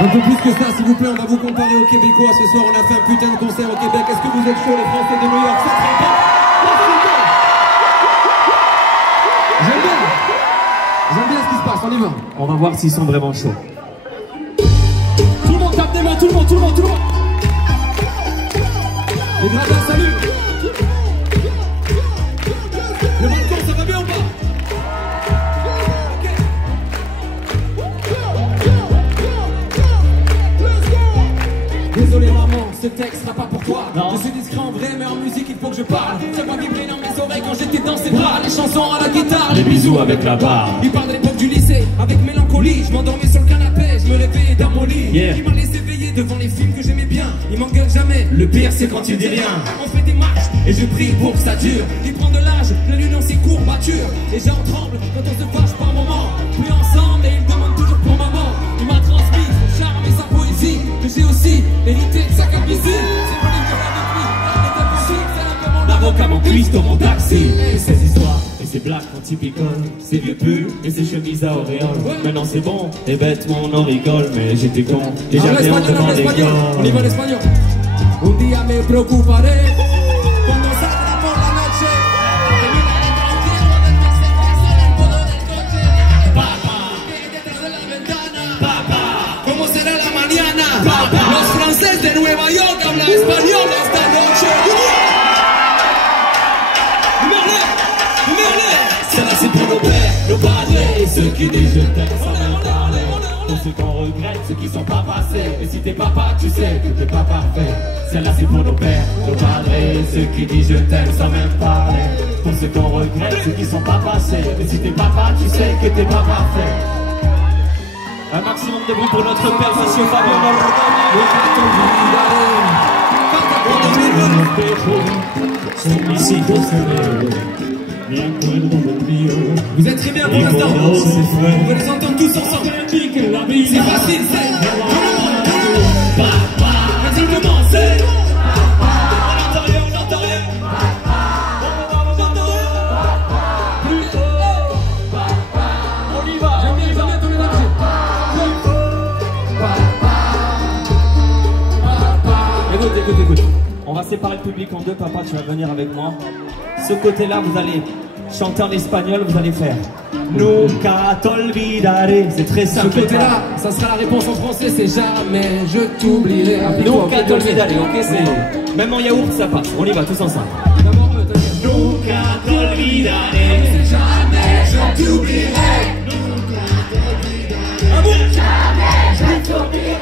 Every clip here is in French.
Un peu plus que ça, s'il vous plaît, on va vous comparer aux Québécois. Ce soir, on a fait un putain de concert au Québec. Est-ce que vous êtes chauds, les Français de New York? Ça serait pas... J'aime bien ce qui se passe, on y va. On va voir s'ils sont vraiment chauds. Tout le monde tape des mains, tout le monde. Les gradins, salut. Le balcon, ça va bien ou pas? Désolé maman, ce texte sera pas pour toi. Non. Je suis discret en vrai, mais en musique il faut que je parle. Ça va vibrer dans mes oreilles quand j'étais dans ses bras. Les chansons à la guitare, Les bisous avec la barre. il parle de l'époque du lycée, avec mélancolie. Je m'endormais sur le canapé, je me réveillais dans mon lit. Yeah. Il m'a laissé veiller devant les films que j'aimais bien. Il m'engueule jamais, Le pire c'est quand tu dis rien. on fait des marches et je prie pour que ça dure. Il prend de l'âge, la lune dans ses courbatures. Les gens tremblent quand on se fâche par moment. Plus ensemble et il demande toujours pour maman. Il m'a transmis son charme et sa poésie, que j'ai aussi hérité de sa calvitie. C'est pas une gueule avec lui, c'est impossible, c'est un peu mon L'avocat mon cuistot, mon taxi. Et ces histoires, et ces blagues quand tu picoles. Ces vieux pulls et ces chemises à auréole. Maintenant c'est bon, et bêtement on en rigole. Mais j'étais con, et j'avais honte devant les gars. On y va l'espagnol. Un día me preocuparé cuando salga por la noche. Que mira dentro un tiempo de perseguirse en el poder del coche. Papa, Que detrás de la ventana. papa, ¿Cómo será la mañana? Papá. Los franceses de Nueva York hablan español esta noche. ça là c'est pour nos pères, nos padres. Et ceux qui disent je t'aime sans même parler. Pour ceux qu'on regrette, ceux qui sont pas passés. Et si t'es papa, tu sais que t'es pas parfait. Celle-là c'est pour nos pères, nos padres. Et ceux qui disent je t'aime sans même parler. Pour ceux qu'on regrette, ceux qui sont pas passés. Et si t'es papa, tu sais que t'es pas parfait. Un maximum de bruit pour notre père, monsieur Fabien Vous êtes très bien pour l'instant. On va les entendre tous ensemble. C'est facile, c'est... Vas-y, commence, c'est... On n'entend rien. On n'entend rien. Plus haut. On y va. J'aime bien ton énergie. Écoute. On va séparer le public en deux. Papa, tu vas venir avec moi. Ce côté-là, vous allez chanter en espagnol, vous allez faire Nunca te olvidaré. C'est très Ce simple. côté-là, ça sera la réponse en français, c'est jamais je t'oublierai. Nunca te olvidaré, ok, c'est... Même en yaourt, ça passe. On y va, tous ensemble. D'abord eux, t'inquiète. Nunca te olvidaré. C'est jamais je t'oublierai. Ah bon? Jamais je t'oublierai.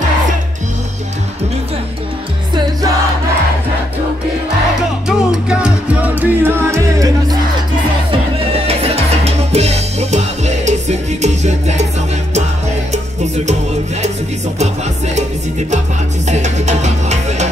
C'est Jamais je t'oublierai. Nunca te olvidaré. Nos padres, et ceux qui disent je t'aime sans même parler. Pour ceux qu'on regrette, ceux qui sont pas passés. Et si t'es papa, tu sais que t'es pas parfait.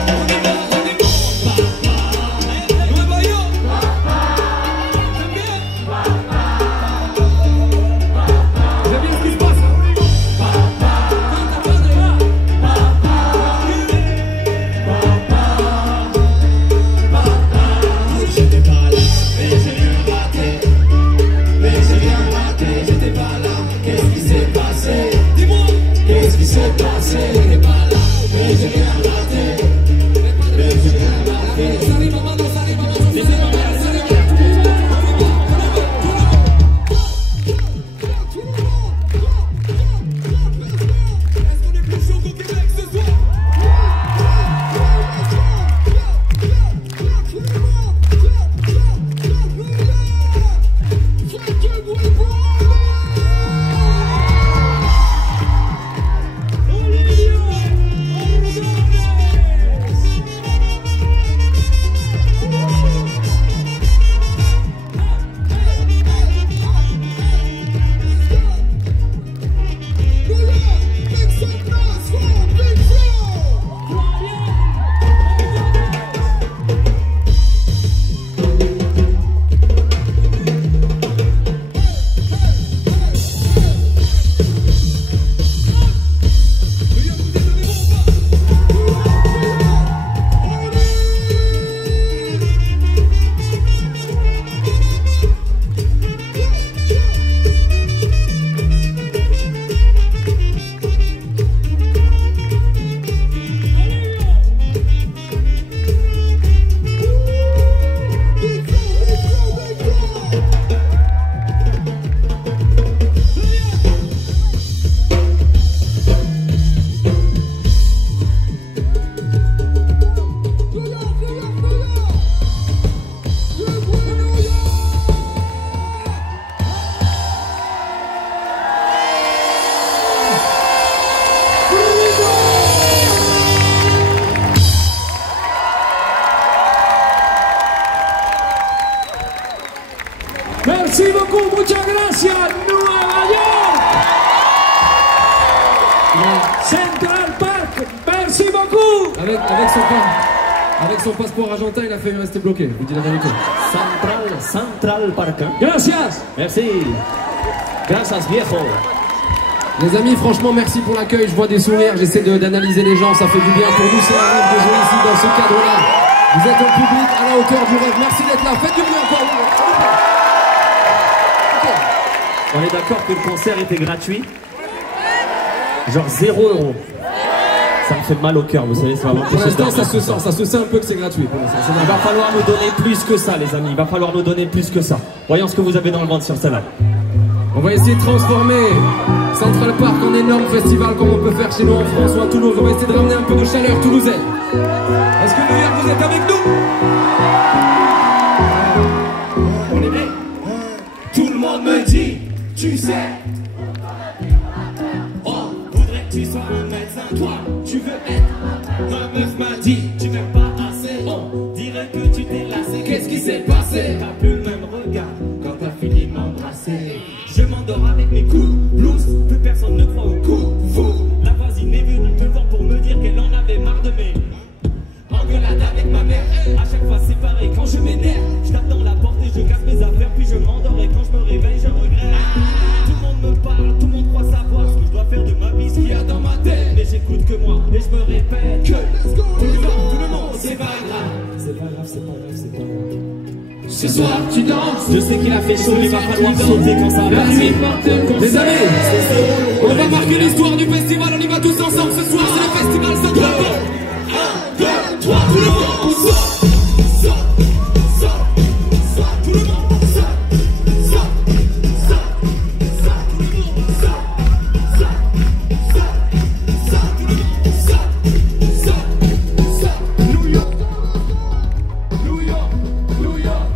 Avec son passeport argentin, il a failli rester bloqué, je vous dis la vérité. Central Park. Gracias! Merci. Gracias, viejo. Les amis, franchement, merci pour l'accueil. Je vois des sourires, j'essaie d'analyser les gens, ça fait du bien pour nous. C'est un rêve de jouer ici dans ce cadre-là. Vous êtes au public, à la hauteur du rêve. Merci d'être là. Faites du bruit encore. On est d'accord que le concert était gratuit? Genre 0 €. Ça me fait mal au cœur, vous savez, ça va Pour l'instant, ça se sent un peu que c'est gratuit. Pour l'instant. Il va falloir nous donner plus que ça, les amis. Il va falloir nous donner plus que ça. Voyons ce que vous avez dans le ventre sur celle-là. On va essayer de transformer Central Park en énorme festival comme on peut faire chez nous en France ou à Toulouse. On va essayer de ramener un peu de chaleur toulousaine. Est-ce que New York, vous êtes avec nous? On est prêts? Tout le monde me dit, tu sais. Oh, voudrais que tu sois un médecin. Toi, tu veux être. Ma meuf m'a dit, tu m'aimes pas assez. On dirait que tu t'es lassé. Qu'est-ce qui s'est passé? T'as plus le même regard quand t'as fini de m'embrasser. Je m'endors avec mes coups, blues, plus personne ne croit au coup, fou. La voisine est venue me voir pour me dire qu'elle en avait marre de mes engueulades avec ma mère. À chaque fois c'est pareil, quand je m'énerve, je tape dans la porte et je casse mes affaires, puis je m'endors et quand je me réveille, je regrette. Tout le monde me parle, tout le monde croit savoir ce que je dois faire de ma vie, ce qu'il y a dans ma tête. Mais j'écoute que moi et je me répète que tout le monde, c'est pas grave. C'est pas grave, c'est pas grave, c'est pas grave. Ce soir, tu danses. Je sais qu'il a fait chaud, il va falloir sauter quand ça va. Les amis, on va marquer l'histoire du festival. On y va tous ensemble ce soir. C'est le festival Central Park. 1, 2, 3, tout le monde sort, sort, sort, sort, tout le monde sort, sort, sort, sort, tout le monde sort, sort, sort, sort, tout le monde sort, sort, sort. New York, New York, New York.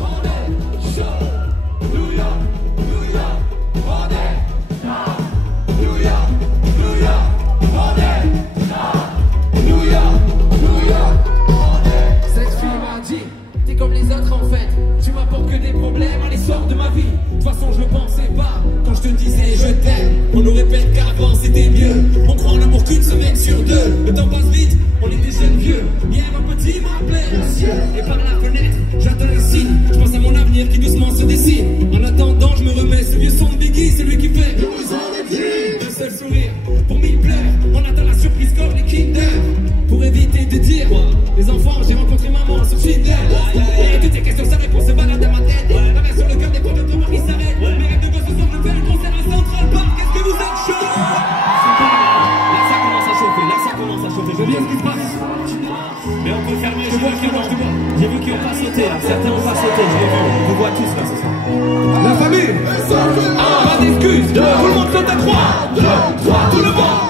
On est chaud. New York, New York, on est chaud. New York, New York, on est chaud. New York, New York, on est. Cette fille m'a dit, t'es comme les autres en fait. Tu m'apportes que des problèmes à l'essor de ma vie. De toute façon, je le pensais pas quand je te disais je t'aime. On nous répète qu'avant c'était mieux. On croit en l'amour qu'une semaine sur deux. Le temps passe vite, on était jeunes vieux. Hier un petit m'appelait monsieur. Et par la fenêtre, j'attends les signes. Je pense à mon avenir qui doucement se dessine. En attendant, je me remets ce vieux son de Biggie. C'est lui qui fait un seul sourire pour 1000 pleurs. On attend la surprise comme les Kinder. Pour éviter de dire les enfants, j'ai rencontré maman sur Tinder. Et toutes ces questions, sa réponse se balade dans ma tête. La main sur le cœur des points de ton mari s'arrête. Mes rêves de gosse ce soir, je fais le concert à Central Park. Est-ce que vous êtes chaud? Là ça commence à chauffer, là ça commence à chauffer. Je dis ce qui se passe. Mais on peut fermer, j'ai vu qu'ils n'ont pas sauté là. Certains n'ont pas sauté, je l'ai vu. On vous voit tous là ce soir. La famille, pas d'excuses. Tout le monde saute à 3, 2, 3, tout le monde.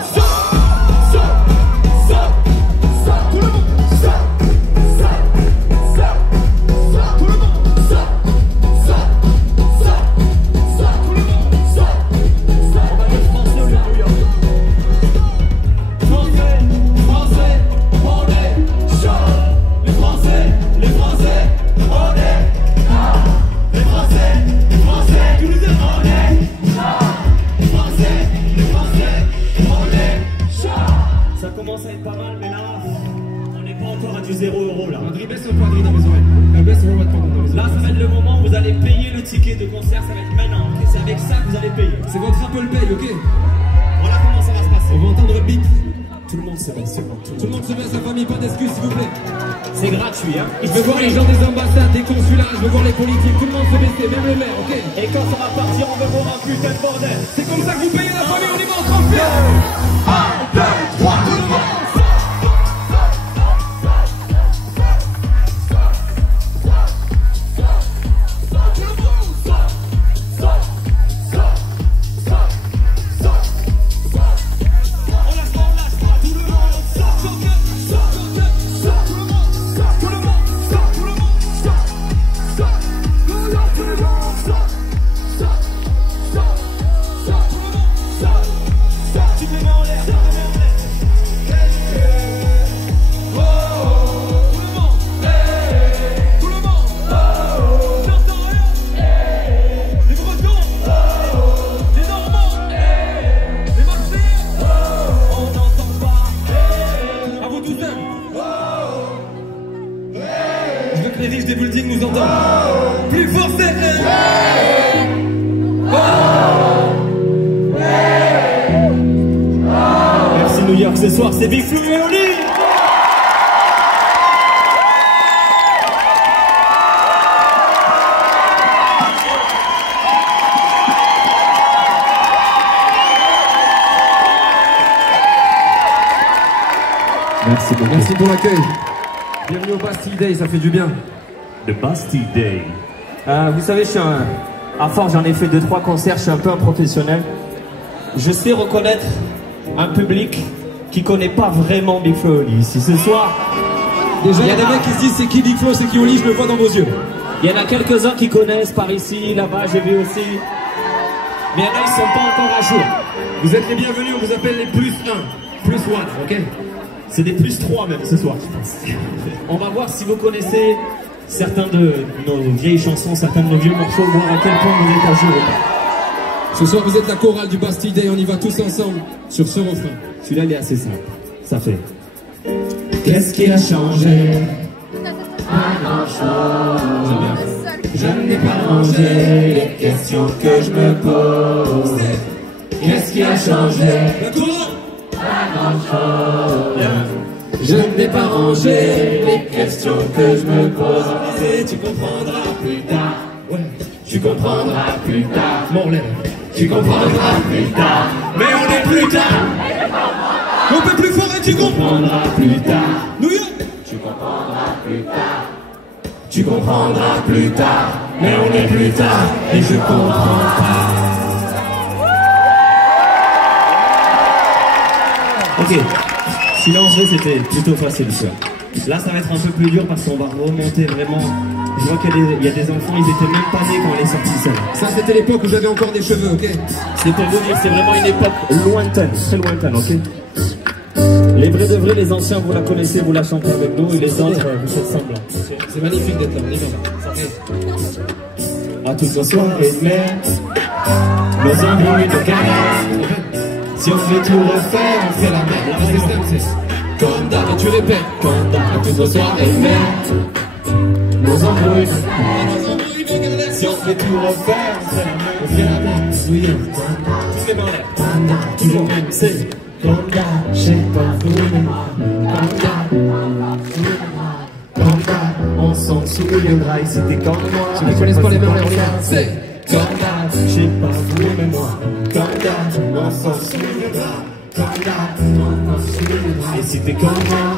Là, ça va être le moment où vous allez payer le ticket de concert, ça va être maintenant, ok? C'est avec ça que vous allez payer. C'est votre Apple Pay, ok? Voilà comment ça va se passer. On va entendre le bip. Tout le monde se baisse, tout le monde se baisse, la famille, pas d'excuses s'il vous plaît. C'est gratuit, hein? Je veux voir les gens des ambassades, des consulats, je veux voir les politiques, tout le monde se baisse, même le maire, ok? Et quand ça va partir, on veut voir un putain de bordel. C'est comme ça que vous payez la famille, on y va en transfert. 1, 2, 3, tout le monde. Ce soir, c'est Big Flo et Oli. Merci beaucoup. Merci pour l'accueil. Bienvenue au Bastille Day, ça fait du bien. The Bastille Day. Vous savez, à force, j'en ai fait 2-3 concerts, je suis un peu un professionnel. Je sais reconnaître un public qui connaît pas vraiment Big Flo et Oli. Ici, ce soir, Déjà, il y a des mecs qui se disent c'est qui Big Flo, c'est qui Oli, je le vois dans vos yeux. il y en a quelques-uns qui connaissent par ici, là-bas, j'ai vu aussi. Mais il y en a, ils sont pas encore à jour. Vous êtes les bienvenus, on vous appelle les plus 1, plus 1, ok? C'est des plus 3 même ce soir, je pense. On va voir si vous connaissez certains de nos vieilles chansons, certains de nos vieux morceaux, voir à quel point vous êtes à jour ou pas. Ce soir, vous êtes la chorale du Bastille Day, on y va tous ensemble sur ce refrain. Celui-là, il est assez simple. Ça fait. Qu'est-ce qui a changé? Je n'ai pas rangé les questions que je me pose. Qu'est-ce qui a changé? Je n'ai pas rangé les questions que je me pose. Tu comprendras plus tard. Ouais. Tu comprendras plus tard. Mon lèvre. Tu comprendras plus tard. Mais on est plus tard. On peut plus fort et tu comprends. Comprendras plus tard. New York. Tu comprendras plus tard. Tu comprendras plus tard. Mais on est plus tard et je comprends pas. Ok. Sinon, en vrai, c'était plutôt facile, ça. Là, ça va être un peu plus dur parce qu'on va remonter vraiment. Je vois qu'il y a des enfants, ils étaient même pas nés quand elle est sortie celle. Ça, c'était l'époque où j'avais encore des cheveux, ok? C'est pour vous dire, c'est vraiment une époque lointaine, très lointaine, ok? Les vrais de vrais, les anciens, vous la connaissez, vous la chantez avec nous, et les autres, vous faites semblant. C'est magnifique d'être là, on y va. À toutes nos soirées de mer, nos embrouilles, nos caresses. Si on veut tout refaire, on fait la merde. Le système, c'est comme d'hab, et tu répètes. Comme dans À toutes nos soirées de merde. nos embrouilles. Si on fait tout refaire, on fait la merde. Oui, tous les mains en l'air. Toujours même, c'est comme d'hab, je sais pas vous, comme d'hab, on s'en souviendra, et c'était comme moi. Ceux qui connaissent pas les mains en l'air, on y va. C'est Comme d'hab, je sais pas vous, mais moi. Comme d'hab, on s'en souviendra. Comme d'hab, on s'en souviendra. Et c'était comme moi,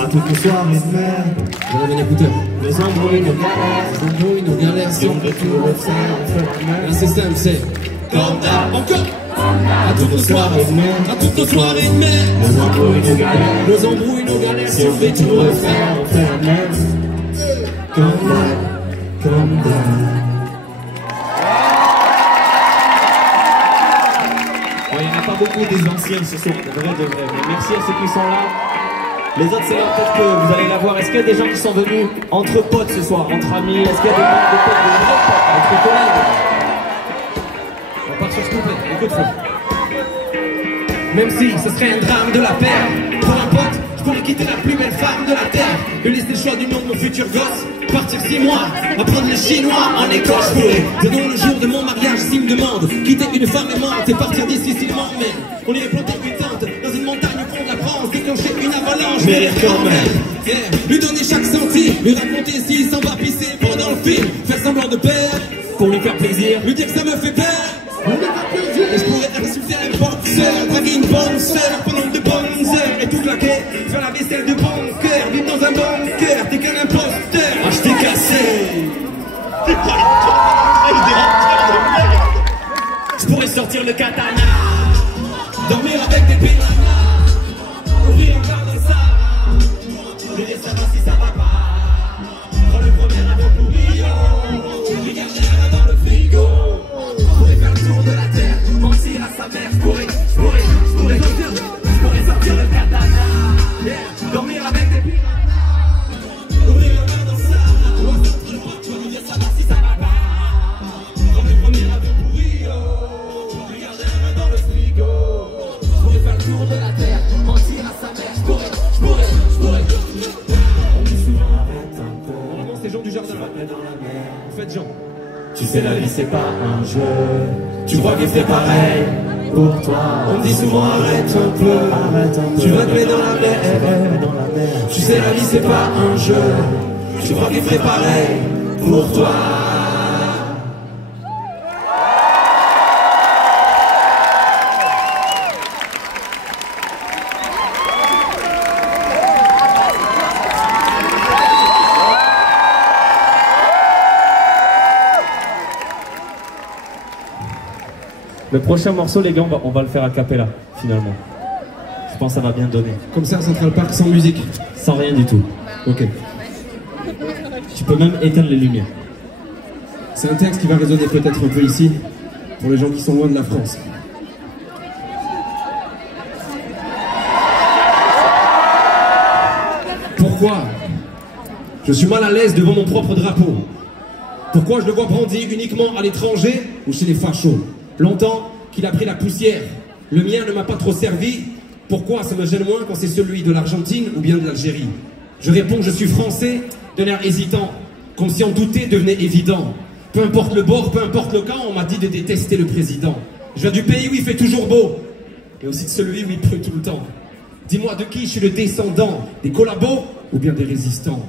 à toutes les soirées de merde. j'en ai un écouteur. Nos embrouilles, nos galères. Nos embrouilles, nos galères. Si on veut tout refaire, on fait la Le même. système, c'est Comme d'hab, encore. à toutes nos soirées de merde. À toutes nos soirées de merde. Nos embrouilles, nos galères. Nos embrouilles, nos galères. Si on veut tout refaire, on fait la même. Comme d'hab, comme d'hab. Il n'y en a pas beaucoup des anciens ce soir, de vrai. Mais merci à ceux qui sont là. Les autres, c'est là peut-être que vous allez la voir. Est-ce qu'il y a des gens qui sont venus entre potes ce soir, entre amis? Est-ce qu'il y a des membres de potes, de vrais potes, entre collègues? On part sur ce couplet. Écoute, Fred. Même si ce serait un drame de la paire, pour un pote, je pourrais quitter la plus belle femme de la terre. Lui laisser le choix du nom de mon futur gosse. Partir 6 mois, apprendre le chinois en école. Je pourrais, donnant le jour de mon mariage, s'il me demande, quitter une femme aimante et partir difficilement. Mais on irait planter une tente dans une montagne au fond de la France, déclencher une avalanche, mais rire quand même. Yeah. Lui donner chaque centime, lui raconter s'il s'en va pisser pendant le film, faire semblant de perdre Pour lui faire plaisir. lui dire que ça me fait peur. Et je pourrais insulter un boxeur, draguer une bonne sœur pendant de bonnes heures et tout claquer, faire la vaisselle de bon cœur, vivre dans un bon cœur, t'es qu'un imposteur. Ah, je t'ai cassé. Je pourrais sortir le katana. Dormir avec des piranhas, ouvrir un bar dans ça, lui dire savoir si ça va pas. Prends le premier avion pour Rio, regarder dans le frigo. Je pourrais faire le tour de la terre, mentir à sa mère. Je pourrais sortir le katana, yeah. Dormir avec des piranhas, ouvrir un bar dans ça, lui dire savoir si ça va pas. Prends le premier avion pour Rio, regarder dans le frigo. Je pourrais faire le tour de la terre, mentir à sa mère. Je pourrais. On dit souvent arrête un peu. Vraiment, c'est Jean du Jardin. Faites Jean. Tu sais, la vie c'est pas un jeu. Tu crois qu'il fait pareil. pour toi. On me dit souvent arrête un peu, tu vas te mettre dans la mer. Tu sais la vie c'est pas un jeu, tu crois qu'il ferait pareil pour toi. Le prochain morceau, les gars, on va le faire a cappella, finalement. Je pense que ça va bien donner. Comme ça, Central Park sans musique. Sans rien du tout. Ok. Tu peux même éteindre les lumières. C'est un texte qui va résonner peut-être un peu ici, pour les gens qui sont loin de la France. Pourquoi je suis mal à l'aise devant mon propre drapeau? Pourquoi je le vois brandi uniquement à l'étranger ou chez les fachos? Longtemps qu'il a pris la poussière, le mien ne m'a pas trop servi. Pourquoi ça me gêne moins quand c'est celui de l'Argentine ou bien de l'Algérie? Je réponds, je suis français, d'un air hésitant, comme si en douter devenait évident. Peu importe le bord, peu importe le camp, on m'a dit de détester le président. Je viens du pays où il fait toujours beau, et aussi de celui où il pleut tout le temps. Dis-moi de qui je suis le descendant, des collabos ou bien des résistants?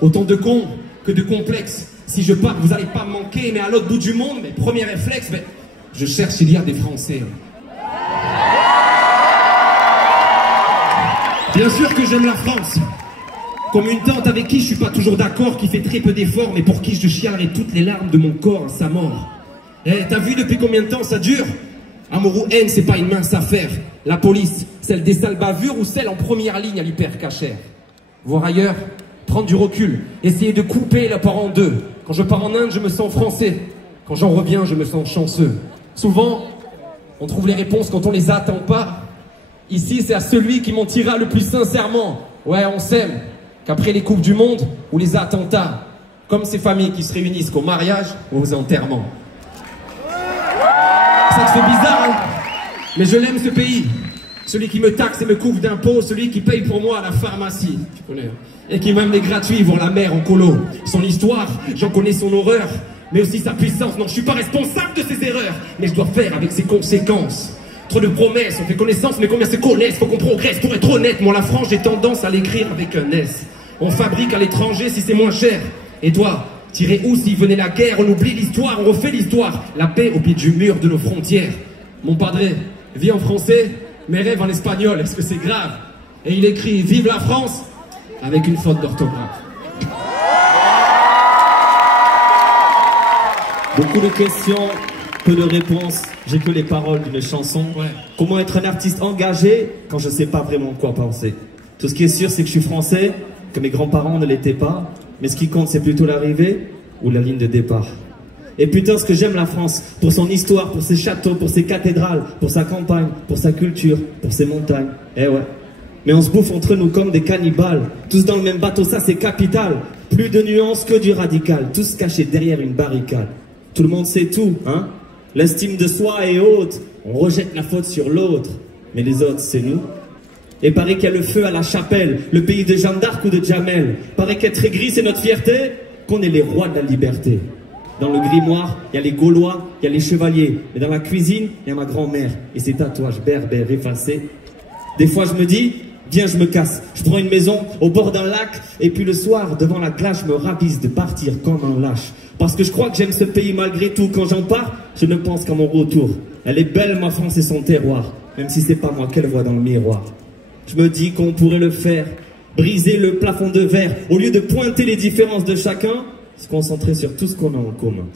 Autant de cons que de complexes. Si je pars, vous n'allez pas me manquer, mais à l'autre bout du monde, mes premiers réflexes, je cherche il y a des Français. Bien sûr que j'aime la France. Comme une tante avec qui je suis pas toujours d'accord, qui fait très peu d'efforts, mais pour qui je chialerai toutes les larmes de mon corps à sa mort. Eh, t'as vu depuis combien de temps ça dure? Amour ou haine, c'est pas une mince affaire. La police, celle des sales bavures ou celle en première ligne à l'hypercachère. Voir ailleurs, prendre du recul, essayer de couper la part en deux. Quand je pars en Inde, je me sens français. Quand j'en reviens, je me sens chanceux. Souvent, on trouve les réponses quand on les attend pas. Ici, c'est à celui qui mentira le plus sincèrement. Ouais, on s'aime. Qu'après les coupes du monde ou les attentats, comme ces familles qui se réunissent qu'au mariage ou aux enterrements. Ça te fait bizarre, hein? Mais je l'aime ce pays. Celui qui me taxe et me couvre d'impôts, celui qui paye pour moi à la pharmacie, tu connais, hein? Et qui m'aime les gratuits voir la mer en colo. Son histoire, j'en connais son horreur, mais aussi sa puissance. Non, je suis pas responsable de ses erreurs, mais je dois faire avec ses conséquences. Trop de promesses, on fait connaissance, mais combien se connaissent? Faut qu'on progresse, pour être honnête, moi la France, j'ai tendance à l'écrire avec un S. On fabrique à l'étranger si c'est moins cher. Et toi, t'irais où s'il venait la guerre? On oublie l'histoire, on refait l'histoire. La paix au pied du mur de nos frontières. Mon padré vit en français, mes rêves en espagnol, est-ce que c'est grave? Et il écrit « Vive la France !» avec une faute d'orthographe. Beaucoup de questions, peu de réponses. J'ai que les paroles d'une chanson. Ouais. Comment être un artiste engagé quand je sais pas vraiment quoi penser? Tout ce qui est sûr, c'est que je suis français, que mes grands-parents ne l'étaient pas. Mais ce qui compte, c'est plutôt l'arrivée ou la ligne de départ. Et putain, ce que j'aime la France, pour son histoire, pour ses châteaux, pour ses cathédrales, pour sa campagne, pour sa culture, pour ses montagnes. Eh ouais. Mais on se bouffe entre nous comme des cannibales. Tous dans le même bateau, ça c'est capital. Plus de nuances que du radical. Tous cachés derrière une barricade. Tout le monde sait tout, hein? L'estime de soi est haute. On rejette la faute sur l'autre. Mais les autres, c'est nous. Et paraît qu'il y a le feu à la chapelle, le pays de Jeanne d'Arc ou de Jamel. Paraît qu'être aigri, c'est notre fierté, qu'on est les rois de la liberté. Dans le grimoire, il y a les Gaulois, il y a les chevaliers. Mais dans la cuisine, il y a ma grand-mère et ses tatouages berbères effacés. Des fois, je me dis, viens, je me casse. Je prends une maison au bord d'un lac. Et puis le soir, devant la glace, je me ravise de partir comme un lâche. Parce que je crois que j'aime ce pays malgré tout. Quand j'en pars, je ne pense qu'à mon retour. Elle est belle, ma France et son terroir. Même si c'est pas moi qu'elle voit dans le miroir. Je me dis qu'on pourrait le faire. Briser le plafond de verre. Au lieu de pointer les différences de chacun, se concentrer sur tout ce qu'on a en commun.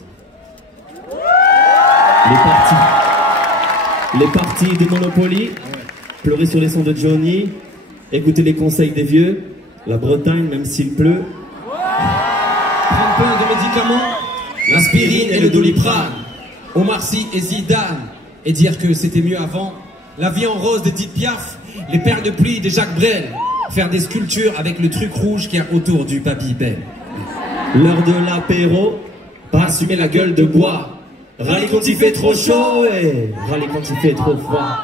Les parties de Monopoly. Pleurer sur les sons de Johnny. Écouter les conseils des vieux. La Bretagne, même s'il pleut. Prendre plein de médicaments, l'aspirine et le Doliprane. Omar Sy et Zidane. Et dire que c'était mieux avant. La vie en rose d'Edith Piaf. Les perles de pluie de Jacques Brel. Faire des sculptures avec le truc rouge qu'il y a autour du Babybel. L'heure de l'apéro. Pas assumer la gueule de bois. Râler quand il fait trop chaud et râler quand il fait trop froid.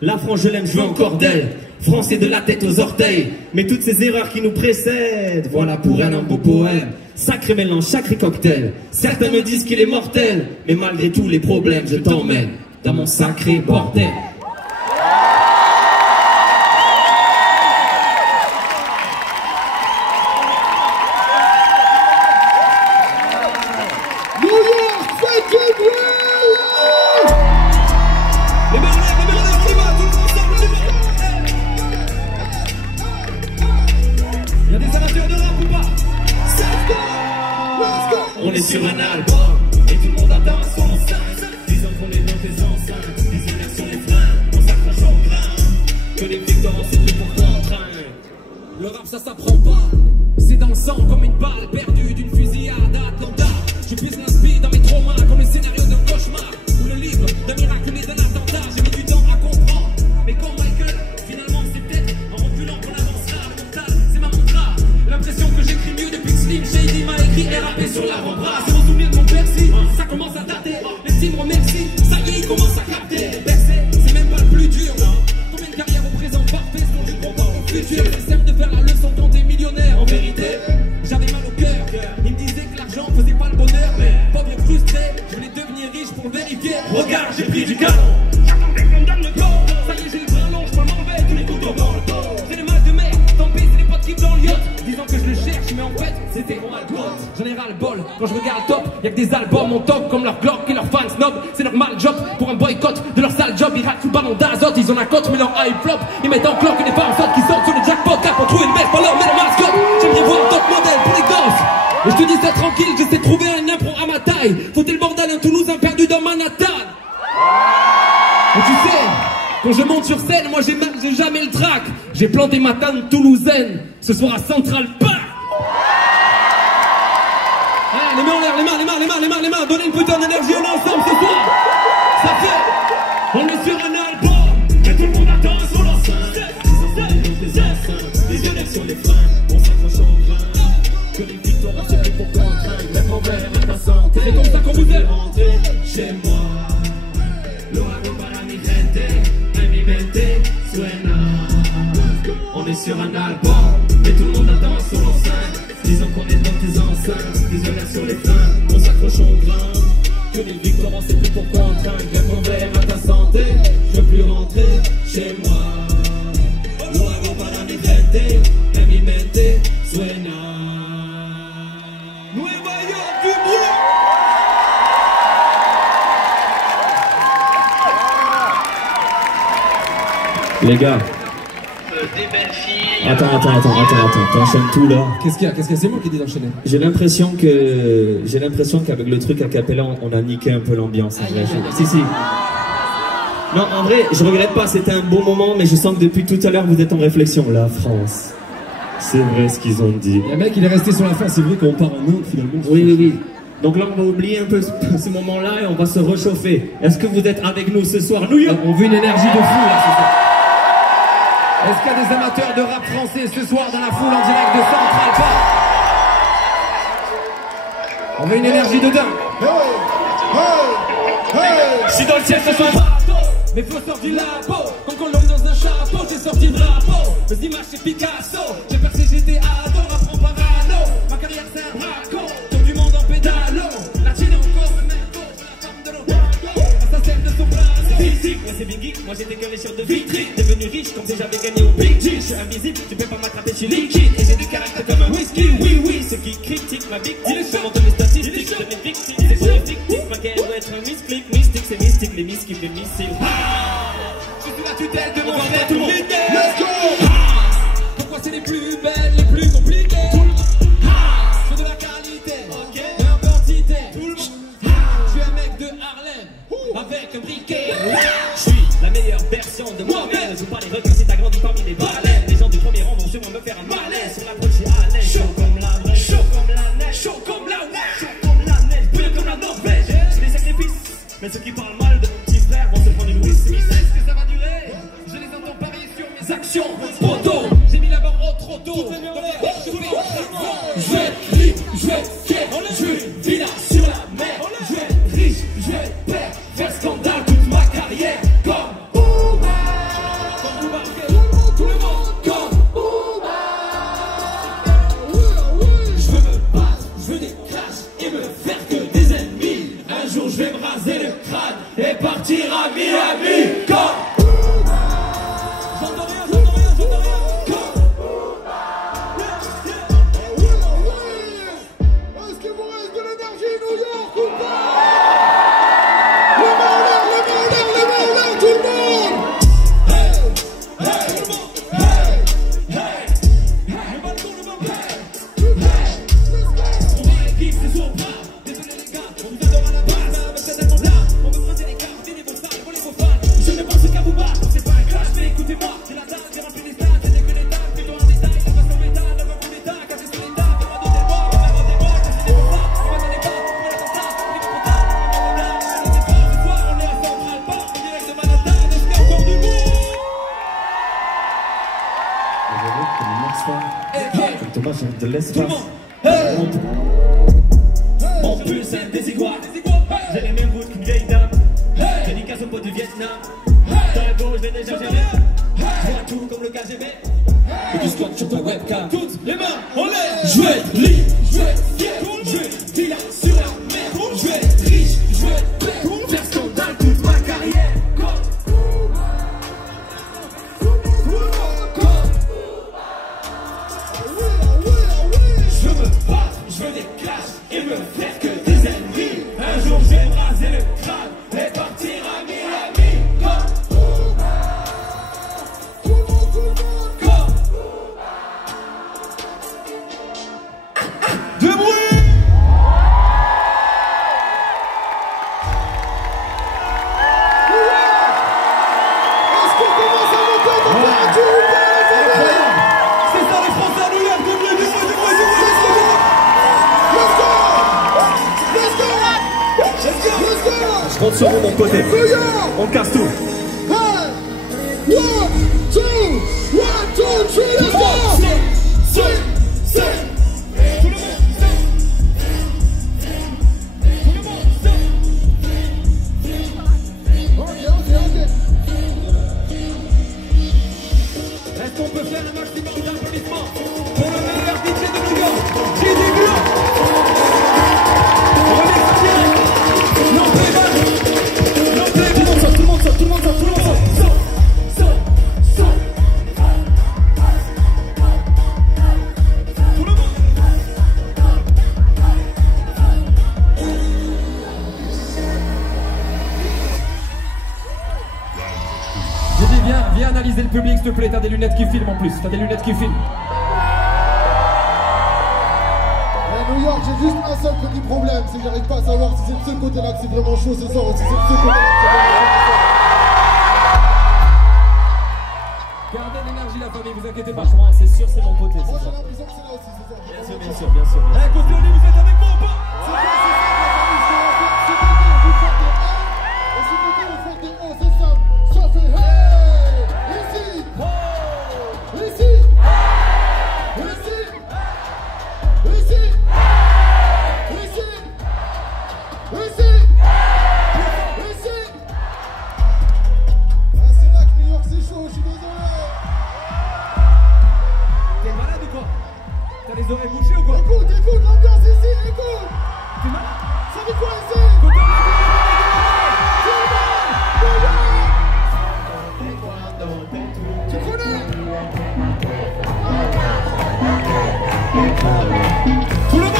La France je l'aime, je veux encore d'elle. Français de la tête aux orteils. Mais toutes ces erreurs qui nous précèdent, voilà pour elle un beau poème. Sacré mélange, sacré cocktail. Certains me disent qu'il est mortel, mais malgré tous les problèmes je t'emmène. dans mon sacré bordel. On est sur un album et tout le monde attend son enceinte. Disons qu'on est dans tes enceintes, des énergies sur les freins, on s'accroche au grain. Que les victoires c'est plus pour t'entraîner. Le rap ça s'apprend pas, c'est dans le sang comme une balle perdue d'une fusillade à Atlanta. Je puise l'inspire dans mes traumas comme le scénario d'un cauchemar ou le livre d'un miracle né d'un attentat. J'ai mis du temps à comprendre, mais comme Michael, finalement c'est peut-être en reculant qu'on avancera. Le mental c'est ma mantra, l'impression que j'écris mieux depuis que Slim Shady m'a écrit RAP sur l'avant-bras. C'est mon souvenir de mon Percy, ça commence à dater. L'estime remercie, ça y est il commence à capter. Percer, c'est même pas le plus dur, non. Combien de carrières au présent parfait sont du combat au futur. C'est simple de faire la leçon quand t'es millionnaire. En vérité, j'avais mal au cœur. Il me disait que l'argent faisait pas le bonheur, mais pauvre et frustré, je voulais devenir riche pour vérifier. Regarde, j'ai pris du canon. J'attendais qu'on me donne le go. Ça y est, j'ai les bras longs, je peux m'enlever tous les couteaux dans le dos. J'ai le mal de mer, tant pis, c'est les potes qui dans le yacht. Disant que je le cherche, mais en fait, c'était mon alcool. J'en ai ras le bol, quand je regarde top, y'a que des albums en top comme leur Glock et leurs fans snob. C'est leur mal job pour un boycott de leur sale job. Ils ratent sous le ballon d'azote, ils ont la cote, mais leur high flop. Ils mettent en cloque et des pas en sorte qui sortent sur le jackpot. Cap pour trouver une belle pour leur mettre leur mascotte. J'aimerais voir un top modèle pour les gosses. Et je te dis ça tranquille, j'essaie de trouver un impro à ma taille. Faut-il le bordel, un Toulousain perdu dans Manhattan. Et tu sais, quand je monte sur scène, moi j'ai jamais le trac. J'ai planté ma tante toulousaine ce soir à Central Park. Ah, les mains en l'air, les mains, donnez une putain d'énergie, on est ensemble ce soir. Ça fait, on est sur un album, Et tout le monde attend son enceinte. Disons qu'on est dans tes enceintes, des yeux sur les freins, on s'accroche au grain. Que les victoires c'est plus pour contraindre, même en verre à ta santé. c'est comme ça qu'on vous aime. Rentrer chez moi. Lo hago para mi gente, a mi mente suena. On est sur un album, et tout le monde attend son enceinte. Disons qu'on est dans tes enceintes, des yeux sur les freins, on s'accroche au grain. Que les victoires c'est plus pour contraindre, même en verre à ta santé. Je veux plus rentrer chez moi. Lo hago para mi gente, a mi mente suena. Nueva York du boulot. Les gars. Attends, t'enchaînes tout là. Qu'est-ce qu'il y a? C'est moi qui dis d'enchaîner. J'ai l'impression qu'avec le truc a cappella, on a niqué un peu l'ambiance. Si. Non, en vrai, je regrette pas, c'était un bon moment, mais je sens que depuis tout à l'heure, vous êtes en réflexion. La France. C'est vrai ce qu'ils ont dit. Le mec, il est resté sur la fin, c'est vrai qu'on part en Inde finalement. Oui. Donc là, on va oublier un peu ce moment-là et on va se réchauffer. Est-ce que vous êtes avec nous ce soir, New York? On veut une énergie de fou là ce soir. Est-ce qu'il y a des amateurs de rap français ce soir dans la foule en direct de Central Park? On veut une énergie de dingue. Je suis dans le ciel ce soir. Mes flots sortent du labo. Quand on l'homme dans un chapeau, j'ai sorti le drapeau. Mes images c'est Picasso. J'ai percé, j'étais ado, apprends parano. Ma carrière c'est un braco. Tour du monde en pédalo. La Chine encore me met gauche. La femme de l'Otago. Assassin de soprano. Physique, moi c'est Big Geek, moi j'étais que les sur de vitrine. Devenu riche comme si j'avais gagné au Big G. Je suis invisible, tu peux pas m'attraper, je suis liquide. Et j'ai du caractère comme un whisky, oui. Ceux qui critiquent ma victime, je montre mes statistiques de mes victimes. C'est pour les victimes, ma guerre doit être un misclick. Mystique, c'est mystique, les miskips, les missiles. Je suis la tutelle de mon frère, tout le monde. Let's go. Pourquoi c'est les plus belles, les plus compliquées? Je veux de la qualité, de la quantité. Je suis un mec de Harlem, avec un briquet. Je suis la meilleure version de moi-même. Je joue pas les requins si t'as grandi parmi les baleines. Les gens du premier rang vont sûrement me faire un malaise. Sur l'approche, je suis à l'aise. Chaud comme la vraie, chaud comme la neige, chaud comme la neige, chaud comme la neige, brûle comme la Norvège. Je les sacrifice, mais ceux qui parlent mal de mon petit frère vont se prendre une Louis Smith. Est-ce que ça va durer? Je les entends parier sur mes actions. Proto, j'ai mis la barre au trop tôt. Je vais être libre, je vais être fier, je veux une villa sur la mer. Je vais être riche, je vais être père, faire scandale toute ma carrière. Comme Booba. Tout le monde. Thomas, j'ai de l'espace. Mon pull c'est des iguales. J'ai les mêmes routes qu'une vieille dame. J'ai des casse au pot du Vietnam. Dans la gauche, je l'ai déjà géré. Je vois tout comme le KGB. Et du squat sur ta webcam. Toutes les mains en l'air. Je vais être libre, je vais être fier, je vais être vilain sur la mer. Je vais être riche, je vais être bête. Faire scandale toute ma carrière. Je veux me battre, je veux des clashs et me faire que des ennemis. Un jour je vais me raser le crâne et partir à Miami. De bruit. Est-ce qu'on commence à monter en température ou pas? C'est ça les Français à New York, du bruit. Je compte sur vous de mon côté. On casse tout. Est-ce qu'on peut faire un maximum d'applaudissements pour le meilleur DJ de New York, JD Glo? Tout le monde saute. J'ai dit viens analyser le public s'il te plaît, t'as des lunettes qui filment en plus, t'as des lunettes qui filment. À New York, j'ai juste un seul petit problème, c'est que j'arrive pas à savoir si c'est de ce côté-là que c'est vraiment chaud ce soir ou si c'est de ce côté-là que c'est vraiment chaud. Gardez l'énergie la famille, vous inquiétez pas. Franchement, c'est sûr, c'est mon côté. Moi C'est j'ai ça. l'impression que c'est là aussi ce soir. Bien sûr. Eh, continuez, vous êtes avec moi ou pas? T'es malade ou quoi? T'as les oreilles bouchées ou quoi? Écoute, l'ambiance ici, écoute. T'es malade? Ça dit quoi ici? Tu connais? Tout le monde!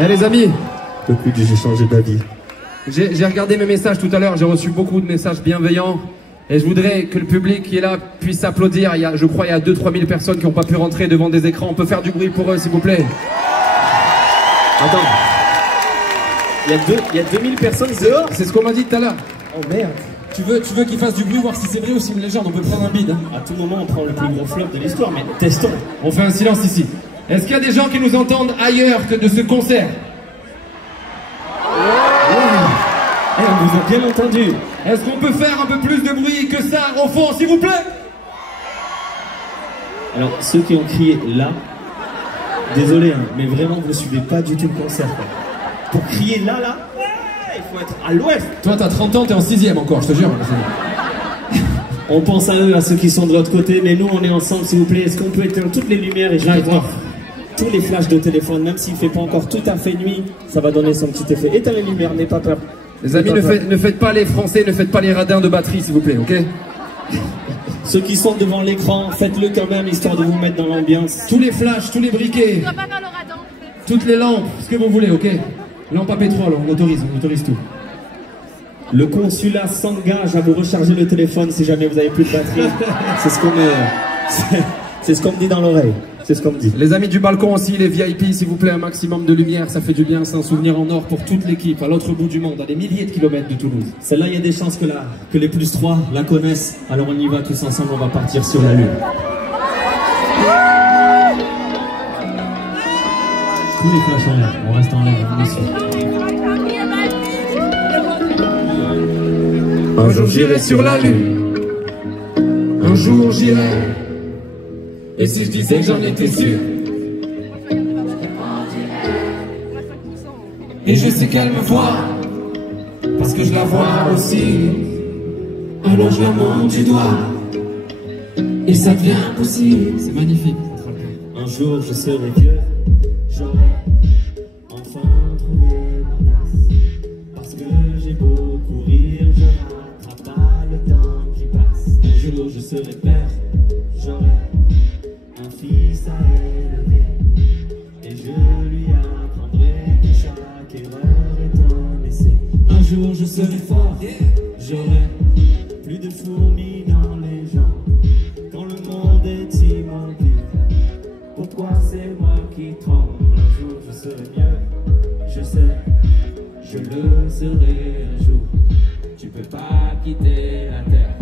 Eh les amis, Depuis que j'ai changé d'avis. j'ai regardé mes messages tout à l'heure, j'ai reçu beaucoup de messages bienveillants et je voudrais que le public qui est là puisse applaudir. Je crois qu'il y a 2-3 000 personnes qui n'ont pas pu rentrer devant des écrans. On peut faire du bruit pour eux s'il vous plaît. Attends. Il y a 2000 personnes dehors. C'est ce qu'on m'a dit tout à l'heure. Oh merde. Tu veux qu'ils fassent du bruit, voir si c'est vrai ou si une légende, on peut prendre un bide. Hein. À tout moment, on prend le plus gros flop de l'histoire, mais testons. On fait un silence ici. Est-ce qu'il y a des gens qui nous entendent ailleurs que de ce concert? Eh, on vous a bien entendu. Est-ce qu'on peut faire un peu plus de bruit que ça au fond, s'il vous plaît? Alors, ceux qui ont crié là, désolé, hein, mais vraiment, vous ne suivez pas du tout le concert. Quoi. Pour crier là, il faut être à l'ouest. Toi, t'as 30 ans, t'es en 6ème encore, je te jure. On pense à eux, à ceux qui sont de l'autre côté, mais nous, on est ensemble, s'il vous plaît. Est-ce qu'on peut éteindre toutes les lumières et je vais voir tous les flashs de téléphone, même s'il ne fait pas encore tout à fait nuit, ça va donner son petit effet. Éteins les lumières, n'aie pas peur. Les amis, ne faites pas les Français, ne faites pas les radins de batterie, s'il vous plaît, ok? Ceux qui sont devant l'écran, faites-le quand même, histoire de vous mettre dans l'ambiance. Tous les flashs, tous les briquets, toutes les lampes, ce que vous voulez, ok? Lampe à pétrole, on autorise tout. Le consulat s'engage à vous recharger le téléphone si jamais vous avez plus de batterie. C'est ce qu'on c'est ce qu'on me dit dans l'oreille. C'est ce qu'on me dit. Les amis du balcon aussi, les VIP, s'il vous plaît, un maximum de lumière, ça fait du bien, c'est un souvenir en or pour toute l'équipe, à l'autre bout du monde, à des milliers de kilomètres de Toulouse. Celle-là, il y a des chances que les plus 3 la connaissent. Alors on y va tous ensemble, on va partir sur la lune. Tous les flashs en l'air, on reste en l'air, Un jour j'irai sur la lune, un jour j'irai. Et si je disais que j'en étais sûr? Et je sais qu'elle me voit, parce que je la vois aussi. Alors je la monte du doigt, et ça devient possible. C'est magnifique. Un jour je serai vieux, j'aurai enfin trouvé ma place. Parce que j'ai beau courir, je rattrape pas le temps qui passe. Un jour je serai père, j'aurai un fils à élever. Et je lui apprendrai que chaque erreur est un essai. Un jour je serai fort, j'aurai plus de fourmis dans les jambes. Quand le monde est immobile, pourquoi c'est moi qui tremble? Un jour je serai mieux, je sais, je le serai un jour. Tu peux pas quitter la terre,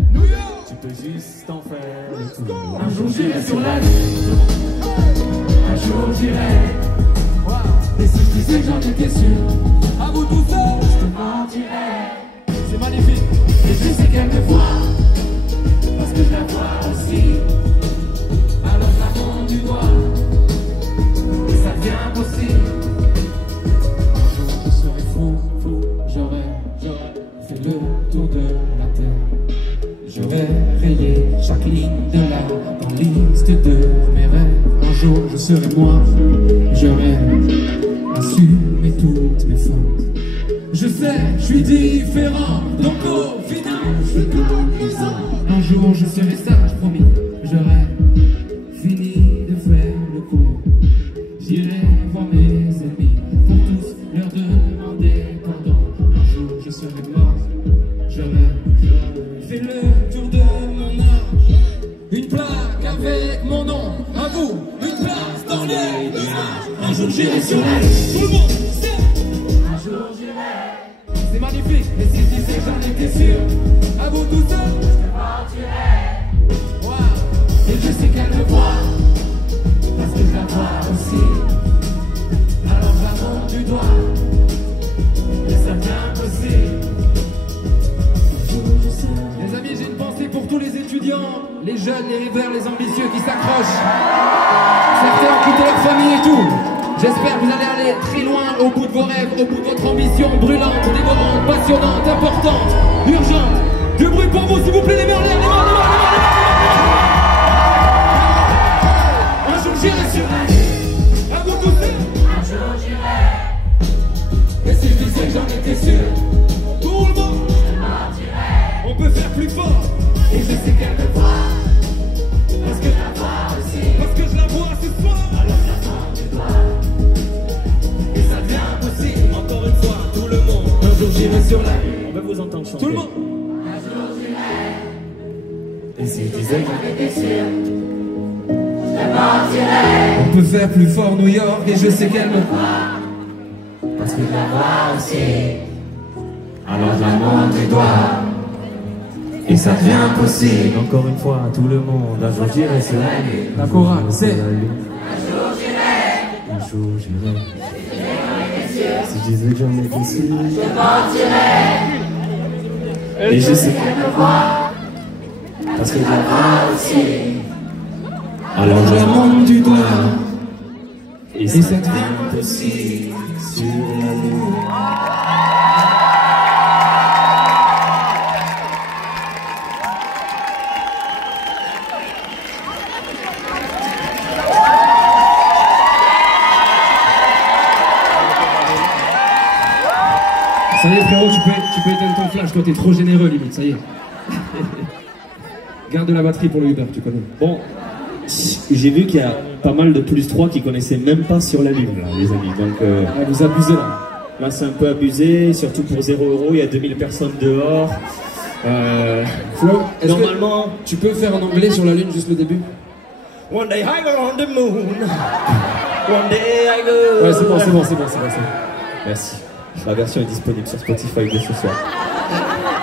tu peux juste en faire le tour. Un jour j'irai sur la lune, un jour j'irai. Et si je disais que j'en étais sûr, à vous tout seul, je te mentirais. C'est magnifique. Et je sais qu'elle me voit, parce que je la vois aussi. Alors je la monte du doigt, et ça devient possible. Un jour je serai fou, j'aurais fait le tour de la terre. J'aurais rayé chaque ligne de la liste de mes rêves. Un jour je serai moi, j'aurais assumé toutes mes fautes. Je sais, je suis différent, donc au final, je suis comme les autres. Un jour je serai sage, promis, j'aurais fini de faire le coup. J'irai voir mes ennemis pour tous leur demander pardon. Un jour je serai mort, j'aurais fait le tour de mon âge. Une plaque avec mon nom, à vous, une place dans les nuages. Un jour j'irai sur la lune, tout le monde sait. Un jour j'irai. C'est magnifique, et si je disais que j'en étais sûr, à vous tout seul, je te mentirais. Wow. Et je sais qu'elle me voit, parce que je la vois aussi. Alors je la monte du doigt, et ça devient possible. Les amis, j'ai une pensée pour tous les étudiants, les jeunes, les rêveurs, les ambitieux qui s'accrochent. Certains ont quitté leur famille et tout. J'espère que vous allez aller très loin au bout de vos rêves, au bout de votre ambition brûlante, dévorante, passionnante, importante, urgente. Du bruit pour vous, s'il vous plaît, les mains en l'air, les mains, les mains, les mains, les mains. Un jour j'irai sur la lune, à vous tous. Un jour j'irai. Et si je disais que j'en étais sûr, tout le monde, je te mentirais. On peut faire plus fort, et je sais qu'elle me voit, parce que je la vois aussi, parce que je la vois ce soir. Alors je la monte du doigt, et ça devient possible. Encore une fois, tout le monde. Un jour j'irai sur la lune. On va vous entendre chanter. Tout le monde. Un jour j'irai. Et si je disais que J'en étais sûr, je te mentirais. On peut faire plus fort New York, et je sais qu'elle me voit, Parce que je la vois aussi. Alors je la monte du doigt, et ça devient possible. encore une fois, tout le monde. Un jour j'irai sur la lune. La chorale, c'est un jour j'irai. Un jour j'irai. Si je disais que j'en étais sûr, Je te mentirais. et je sais Elle me voit, parce que je la vois aussi. alors je la monte du doigt, et et ça ça devient possible. sur la lune. Ça y est frérot, tu peux éteindre ton flash, toi t'es trop généreux limite, ça y est. Garde la batterie pour le Uber, tu connais. Bon, j'ai vu qu'il y a pas mal de plus 3 qui connaissaient même pas sur la lune, là, les amis. Donc, vous abusez là. là, c'est un peu abusé, surtout pour 0 €. Il y a 2000 personnes dehors. Flo, est-ce Normalement, que tu peux faire en anglais sur la lune juste le début? one day I go on the moon. One day I go. Ouais, c'est bon. Merci. La version est disponible sur Spotify dès ce soir.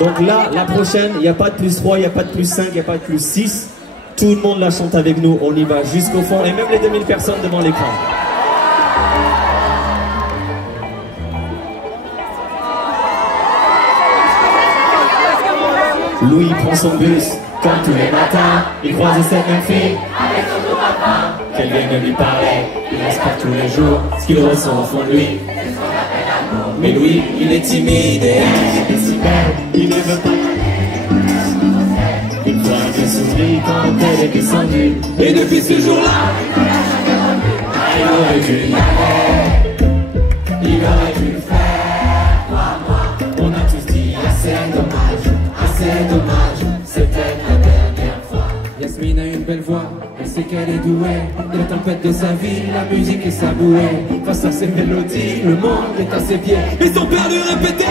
Donc là, la prochaine, il n'y a pas de plus 3, il n'y a pas de plus 5, il n'y a pas de plus 6. Tout le monde la chante avec nous, on y va jusqu'au fond, et même les 2000 personnes devant l'écran. Louis prend son bus, comme tous les matins, il croise cette même fille, avec son gros papa, qu'elle vient de lui parler, il espère tous les jours ce qu'il ressent au fond de lui. Mais Louis, il est timide et elle est si belle, il ne veut pas. Une fois qu'il sourit quand elle est descendue, et depuis ce jour-là, il aurait dû y aller, il aurait dû le faire, moi. On a tous dit assez dommage, c'était la dernière fois. Yasmine a une belle voix, elle sait qu'elle est douée. De la tempête de sa vie, la musique est sa bouée. Face à ses mélodies, le monde est à ses pieds. Et son père lui répétait.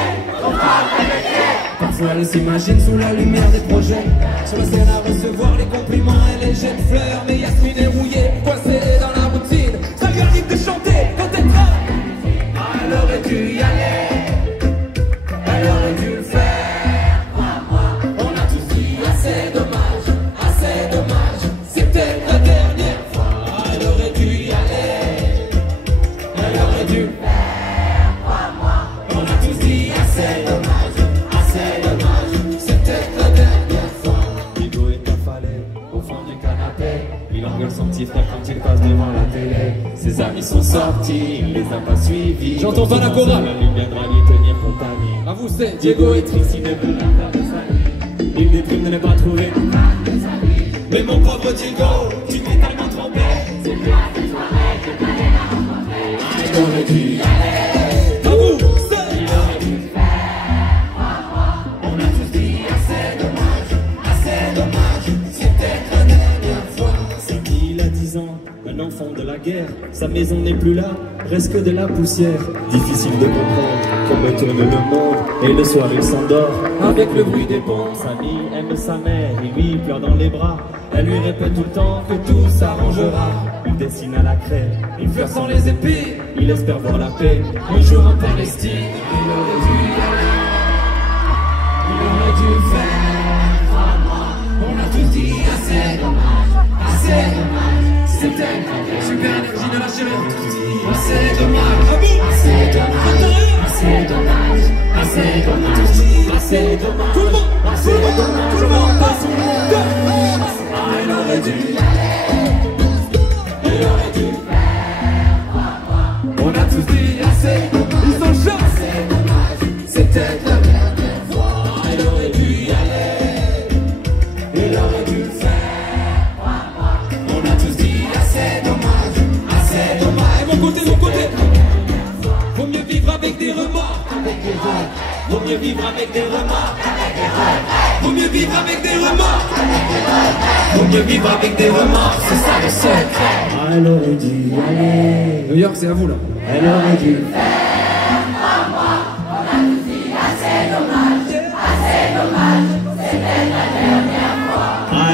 Parfois elle s'imagine sous la lumière des projets. Sur la scène à recevoir les compliments et les jets de fleurs. Mais Yasmine est rouillée, coincée dans la routine. Ça lui arrive de chanter quand elle travaille. Elle aurait dû y aller, elle aurait dû le faire. On a tous dit assez dommage, c'est peut-être la dernière fois. Elle aurait dû y aller, elle aurait dû le faire. On a tous dit assez dommage, c'est peut-être la dernière fois. Hugo est affalé au fond du canapé, il engueule son petit frère quand il passe devant la télé. Ses amis sont sortis, il les a pas suivis. J'entends pas la chorale. La lune viendra lui tenir compagnie. À vous, c'est Diego est triste, il ne veut pas faire de sa vie. Il déprime de ne pas trouver. Mais mon pauvre Diego, tu t'es tellement trompé. C'est plus à cette soirée que t'allais la rencontrer. Il aurait dû y aller, À vous, c'est. il aurait dû le faire. On a tous dit assez dommage, c'est peut-être la dernière fois. C'est qu'il a 10 ans, un enfant de la guerre. Sa maison n'est plus là, reste que de la poussière. Difficile de comprendre comment tourne le monde. Et le soir il s'endort avec le bruit des bombes. Sa vie aime sa mère, il lui pleure dans les bras. Elle lui répète tout le temps que tout s'arrangera. Il dessine à la craie, il fleur sans les épées. Il espère voir la paix un jour en Palestine. Il aurait dû y aller, il aurait dû le faire, crois-moi. On a tous dit assez dommage, c'est peut-être la dernière. super énergie de la chérie. Assez dommage, à vous. Assez dommage, tout le monde, tout le monde passe. Ah, il aurait dû y aller, il aurait dû le faire. On a tous dit assez, ils sont chauds. Assez dommage, c'est peut-être la dernière fois. Il aurait dû y aller, il aurait dû le faire. On a tous dit assez dommage. Et mon côté, vaut mieux vivre avec des remords. Vaut mieux vivre avec des remords. Vaut mieux vivre avec des remords. Vaut mieux vivre avec des remords. C'est ça le secret. Elle aurait dû y aller, New York, c'est à vous là. elle aurait dû le faire.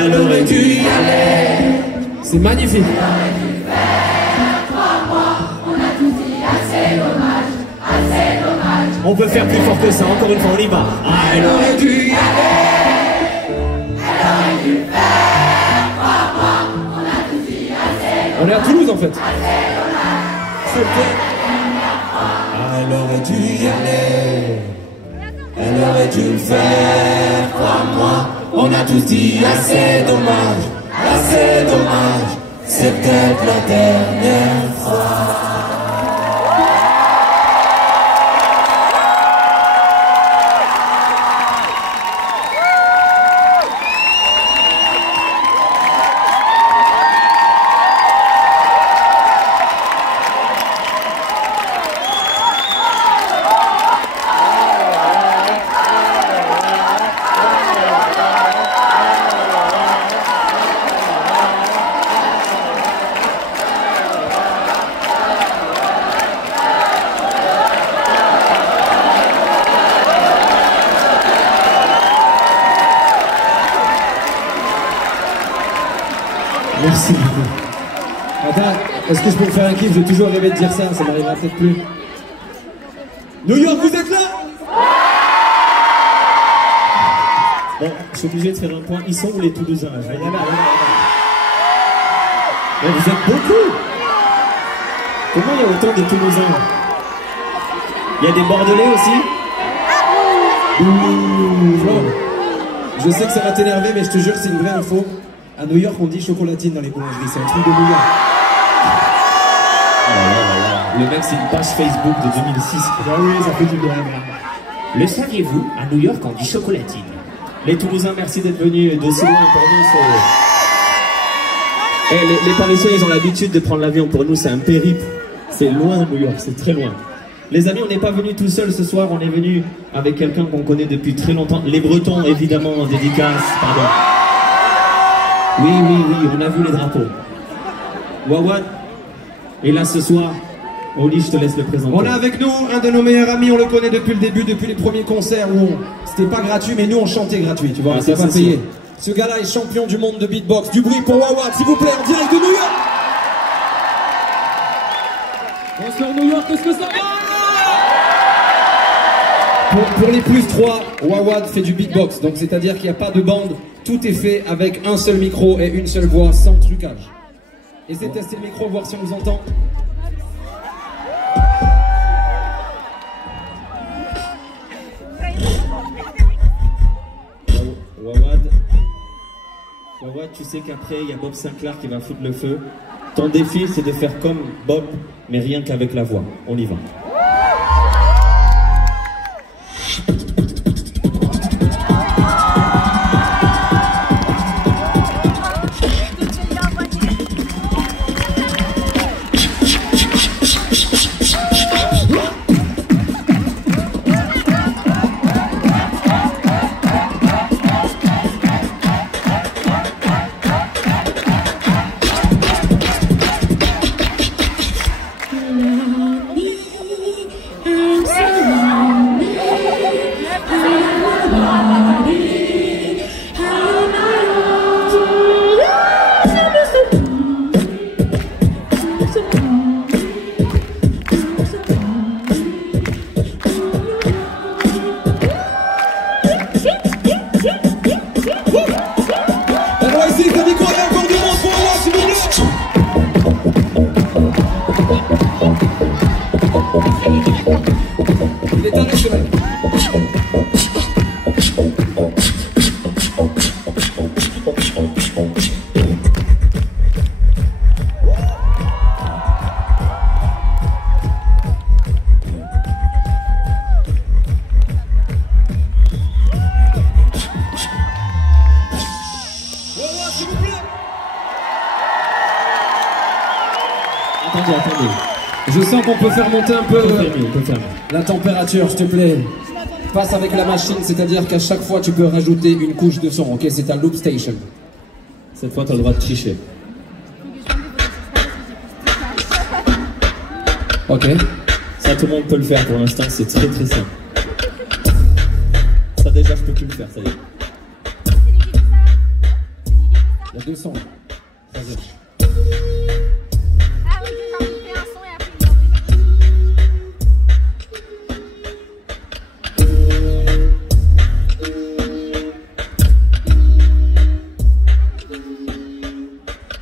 Elle aurait dû y aller. C'est magnifique. On peut faire plus fort que ça, encore une fois, on y va. Elle aurait dû y aller. On est à Toulouse en fait. Elle aurait dû y aller. Elle aurait dû le faire, crois-moi. On a tous dit assez dommage. C'est peut-être la dernière fois. Merci beaucoup. Attends, est-ce que je peux me faire un kiff? J'ai toujours rêvé de dire ça, ça m'arrivera peut-être plus. New York, vous êtes là? Bon, je suis obligé de faire un point. Ils sont où les Toulousains là? Il y en a, mais vous êtes beaucoup. Comment il y a autant de Toulousains? Il y a des Bordelais aussi? Bon, je sais que ça va t'énerver, mais je te jure, c'est une vraie info. À New York, on dit chocolatine dans les boulangeries, c'est un truc de New York. Le mec, c'est une page Facebook de 2006. Ah oui, ça fait du bien. Le saviez-vous? À New York, on dit chocolatine. Les Toulousains, merci d'être venus d'aussi loin pour nous. Les Parisiens, ils ont l'habitude de prendre l'avion. Pour nous, c'est un périple. C'est loin, New York, c'est très loin. Les amis, on n'est pas venus tout seuls ce soir. On est venus avec quelqu'un qu'on connaît depuis très longtemps. Les Bretons, évidemment, en dédicace. Pardon. Oui, on a vu les drapeaux. Wawad est là ce soir. Oli, je te laisse le présenter. On a avec nous un de nos meilleurs amis, on le connaît depuis le début, depuis les premiers concerts où c'était pas gratuit, mais nous on chantait gratuit, tu vois, Ah, c'est ça, pas c'est payé. sûr. Ce gars-là est champion du monde de beatbox. Du bruit pour Wawad, s'il vous plaît, en direct de New York. Bonsoir New York, qu'est-ce que ça va? Pour les plus 3, Wawad fait du beatbox, donc c'est-à-dire qu'il n'y a pas de bande, tout est fait avec un seul micro et une seule voix, sans trucage. Essayez de tester le micro, voir si on vous entend. Wawad, tu sais qu'après, il y a Bob Sinclair qui va foutre le feu. Ton défi, c'est de faire comme Bob, mais rien qu'avec la voix. On y va. Il est arrivé, ce mec. Attendez. Je sens qu'on peut faire monter un peu On peut faire mieux. la température, s'il te plaît. Passe avec la machine, c'est-à-dire qu'à chaque fois tu peux rajouter une couche de son, ok? C'est ta loop station. Cette fois, tu as le droit de tricher. Ok. Ça, tout le monde peut le faire pour l'instant, c'est très très simple. Ça, déjà, je peux plus le faire, ça y est. Il y a 2 sons. Vas-y. Ah oui, j'ai envie de faire un son et après ils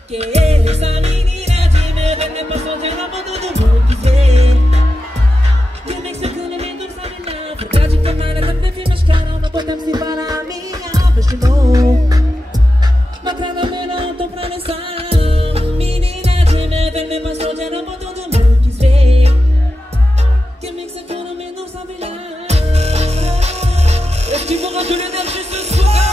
Que essa menina de medo é pra soltar na mão todo mundo quiser. Que nem se eu não me dou, sabe não. Verdade que a mara tá me mas cara, não podemos se parar a minha, mas que não. Mas pra não tô pra dançar. Menina de medo é pra soltar na mão todo mundo quiser. Que nem se eu não me dou, sabe não. Est-ce qu'ils vont rendre l'énergie ce soir?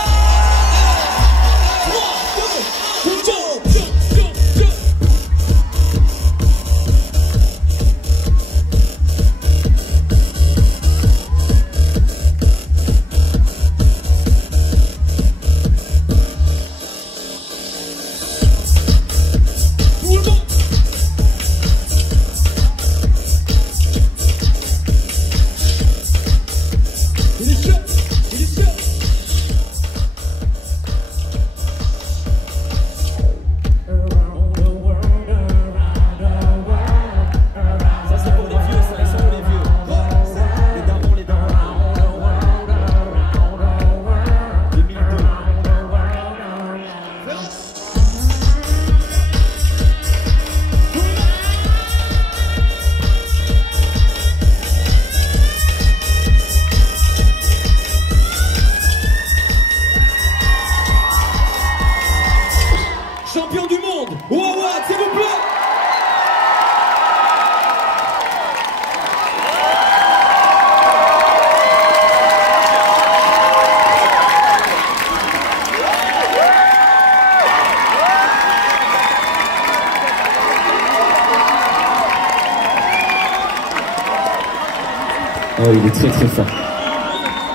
Oh, il est très très fort.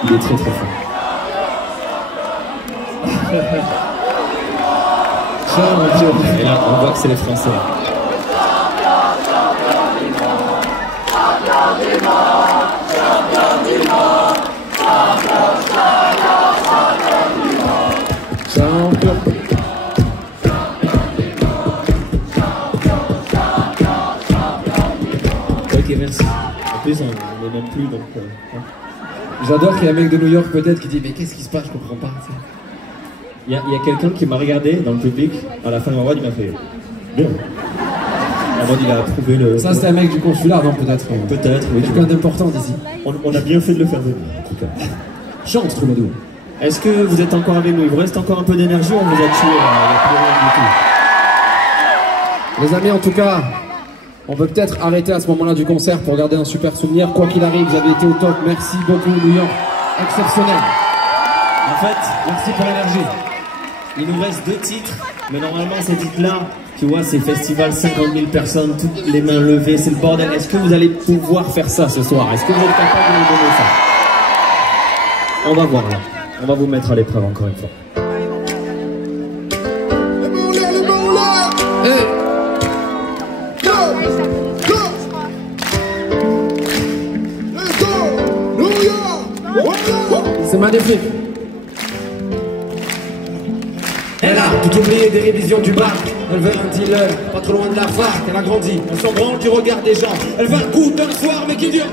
Il est très très fort. Et là, on voit que c'est les Français. Champion. Ok, merci. En plus, on n'est même plus, donc... J'adore qu'il y ait un mec de New York peut-être qui dit mais qu'est-ce qui se passe, je comprends pas. Il y a quelqu'un qui m'a regardé dans le public, à la fin de ma voix, il m'a fait bien. En mode, il a approuvé le... Ça, c'était un mec du consulat, non, peut-être? Peut-être, oui. Quelqu'un d'important d'ici. On a bien fait de le faire venir, en tout cas. Chante, Troubadour. Est-ce que vous êtes encore avec nous? Il vous reste encore un peu d'énergie ou on vous a tué? Il n'y a plus rien du tout. Les amis, en tout cas, on peut peut-être arrêter à ce moment-là du concert pour garder un super souvenir. Quoi qu'il arrive, vous avez été au top. Merci beaucoup, New York. Exceptionnel. En fait, merci pour l'énergie. Il nous reste 2 titres, mais normalement ces titres-là, tu vois, c'est festival, 50 000 personnes, toutes les mains levées, c'est le bordel. Est-ce que vous allez pouvoir faire ça ce soir? Est-ce que vous êtes capable de nous donner ça? On va voir là. On va vous mettre à l'épreuve encore une fois. Hey. Go. Go. Let's go. New York. C'est magnifique. Elle a tout oublié des révisions du bac. Elle veut un dealer, pas trop loin de la fac. Elle a grandi, on s'en branle du regard des gens. Elle veut un coup d'un soir, mais qui dure.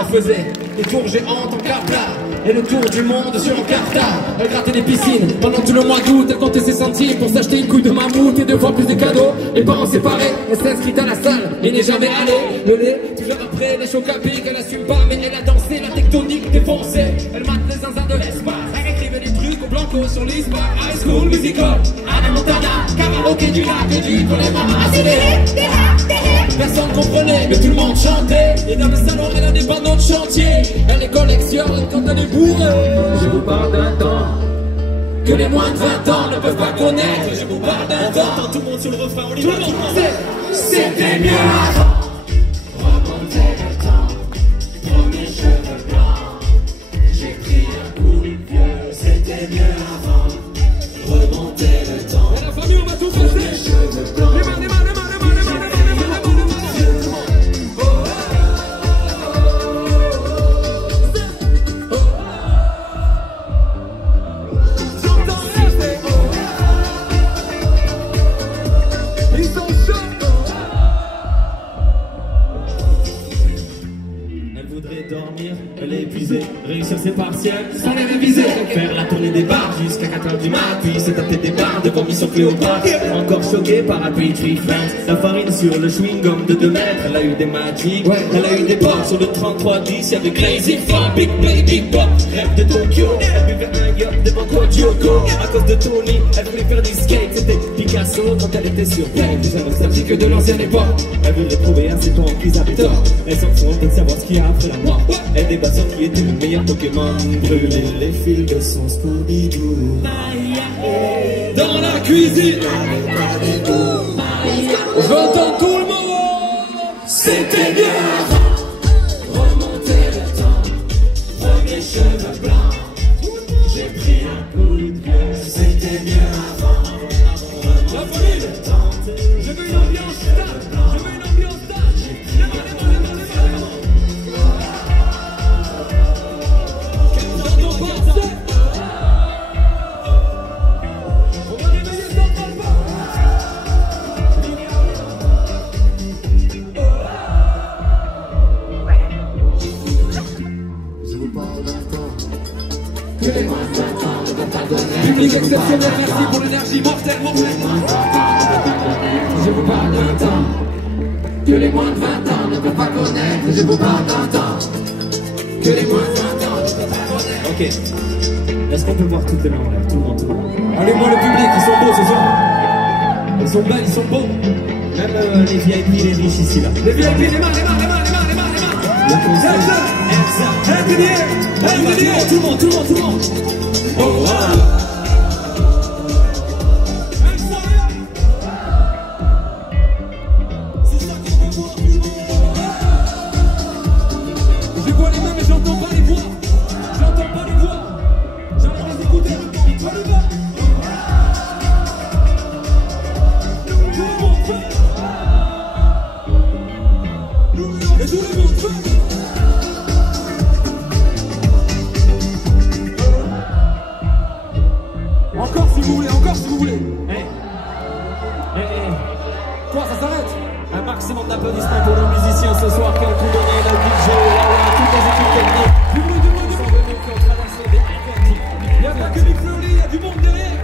Elle faisait des tours géantes en cartard et le tour du monde sur un cartard. Elle grattait des piscines pendant tout le mois d'août. Elle comptait ses centimes pour s'acheter une couille de mammouth et 2 fois plus de cadeaux. Les parents séparés, elle s'est inscrite à la salle et n'est jamais allée. Le lait, toujours après les chocs à pic. Elle assume pas, mais elle a dansé la tectonique défoncée. Elle mate les zinzins de l'espace. Elle écrivait des trucs au blanco sur l'ISPA. High School Musical, Anna Montana, karaoké du lac et du pour les mamans accélérées. Personne comprenait, mais tout le monde chantait. Et dans le salon, elle a des panneaux de chantier. Elle les collectionne quand elle est bourrée. Je vous parle d'un temps que les moins de 20 ans ne peuvent pas connaître. Je vous parle d'un temps. Tout le monde sur le refrain, on y Tout va. le monde C'était mieux avant. Remonter le temps. Premier cheveux blancs. J'ai pris un coup de vieux. C'était mieux avant. Remonter le temps. Et la famille, on va tout passer. Les cheveux blancs. Les mains, les mains, les mains, les mains, les mains, les mains, les mains, les mains, les mains. Dormir, elle est épuisée, réussir ses partiels sans les réviser, faire la tournée des bars jusqu'à 4h du mat, puis se taper des barres de vomi sur Cléopâtre. Encore choquée par la Petri France, la farine sur le chewing-gum de 2 mètres. Elle a eu des Magic, elle a eu des pops sur le 3310. Y'avait Crazy Fun, Big Play, Big Pop, rêve de Tokyo. Elle buvait un yacht devant Kyoto. À cause de Tony, elle voulait faire du skate. C'était Picasso quand elle était sur Game. Déjà nostalgique de l'ancienne époque. Elle voulait prouver à ses temps qu'ils avaient tort. Elle s'en fout de savoir ce qu'il y a après la mort. Elle débat sur qui était le meilleur Pokémon. Brûler les fils de son Scooby-Doo. Dans la cuisine, je veux entendre tout le monde. C'était mieux avant. Remonter le temps. Premier cheveux blancs. J'ai pris un coup de vieux. C'était mieux avant. Remonter le temps. Je veux une ambiance stable. Je veux une ambiance stable. Les mains, les mains, les mains, les mains, les mains. Public exceptionnel, merci pour l'énergie mortelle, mortelle. Je vous parle d'un temps que les moins de 20 ans ne peuvent pas connaître. Je vous parle d'un temps que les moins de 20 ans ne peuvent pas connaître. Ok. Est-ce qu'on peut voir toutes les mains en l'air? Tout le monde, tout le monde. Allez, moi le public, ils sont beaux ce soir. Ils sont belles, ils sont beaux. Même les VIP, les riches ici là. Les VIP, les mains, les mains, les mains, les mains, les mains, les mains. Le conseil. Tout le monde, tout le monde, tout le monde. Oh, wow. Je vois les mains mais j'entends vous voulez, encore si vous voulez. Quoi, ça s'arrête? Un maximum d'applaudissements pour nos musiciens ce soir qui ont tout donné, le DJ, toutes les équipes techniques. Du bruit, du bruit, du bruit. Qui ont traversé des Atlantiques. Il n'y a pas que Big Flo Lee, il y a du monde derrière.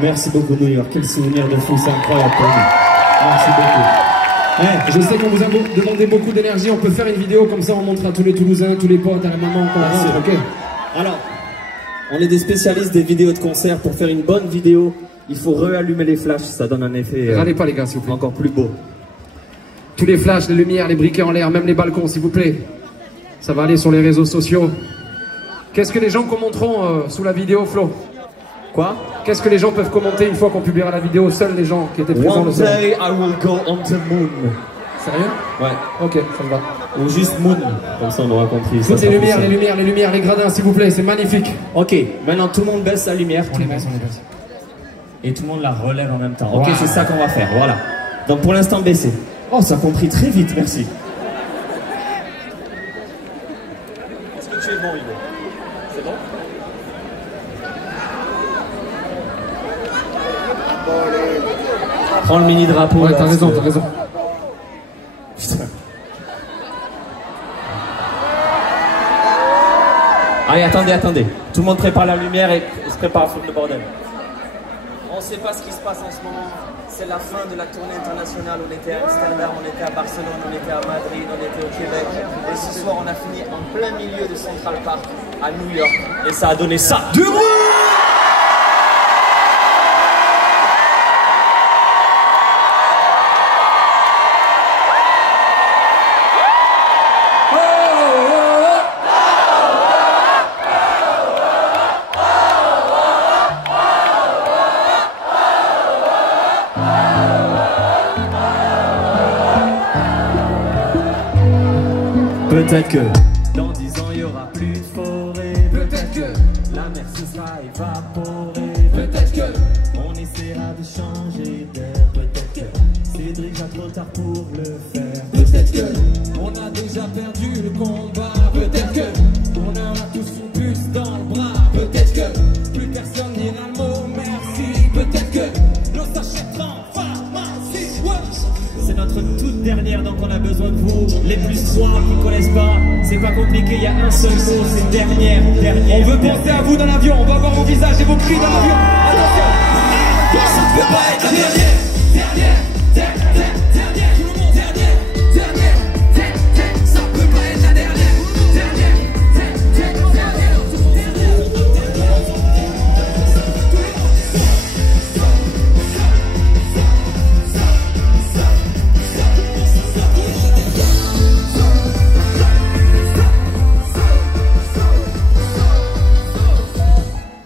Merci beaucoup New York, quel souvenir de fou, c'est incroyable pour nous. Merci beaucoup. Je sais qu'on vous a demandé beaucoup d'énergie, on peut faire une vidéo comme ça, on montre à tous les Toulousains, tous les potes, à la maman, qu'on rentre, ok? Alors, on est des spécialistes des vidéos de concert. Pour faire une bonne vidéo, il faut réallumer les flashs, ça donne un effet Râlez pas les gars, s'il vous plaît. encore plus beau. Tous les flashs, les lumières, les briquets en l'air, même les balcons, s'il vous plaît. Ça va aller sur les réseaux sociaux. Qu'est-ce que les gens commenteront sous la vidéo, Flo? Quoi? Qu'est-ce que les gens peuvent commenter une fois qu'on publiera la vidéo? Seuls les gens qui étaient présents One le soir. day I will go on the moon. Sérieux? Ouais. Ok, ça me va. Ou juste moon, comme ça on aura compris. Toutes les lumières, les lumières, les lumières, les gradins, s'il vous plaît, c'est magnifique. Ok, maintenant tout le monde baisse sa lumière. On les baisse, on les baisse. Et tout le monde la relève en même temps. Ok, Wow. c'est ça qu'on va faire, voilà. Donc pour l'instant baissé. Oh, ça a compris très vite, merci. Est-ce que tu es bon, Hugo? C'est bon? Prends le mini drapeau. Ouais, là, t'as raison, parce t'as raison. Putain. Allez, attendez. Tout le monde prépare la lumière et se prépare à foutre le bordel. On ne sait pas ce qui se passe en ce moment. C'est la fin de la tournée internationale. On était à Amsterdam, on était à Barcelone, on était à Madrid, on était au Québec. Et ce soir, on a fini en plein milieu de Central Park à New York. Et ça a donné ça. Du bruit. Peut-être que dans 10 ans il y aura plus de forêt. Peut-être que la mer se sera évaporée. Peut-être que on essaiera de changer d'air. Peut-être que c'est déjà trop tard pour le faire. Peut-être que on a déjà perdu le combat. Peut-être que on aura tous une puce dans le bras. Peut-être que plus personne n'ira le mot merci. Peut-être que l'on s'achètera en pharmacie. C'est notre toute dernière, donc on a besoin de vous. Les plus trois qui connaissent pas, c'est pas compliqué, il y a un seul mot, c'est dernière. On veut penser à vous dans l'avion, on va voir vos visages et vos cris dans l'avion. Attention. Ça ne peut pas être la dernière. Dernière. Tout le monde, dernière. Ça peut pas être la dernière. Dernière.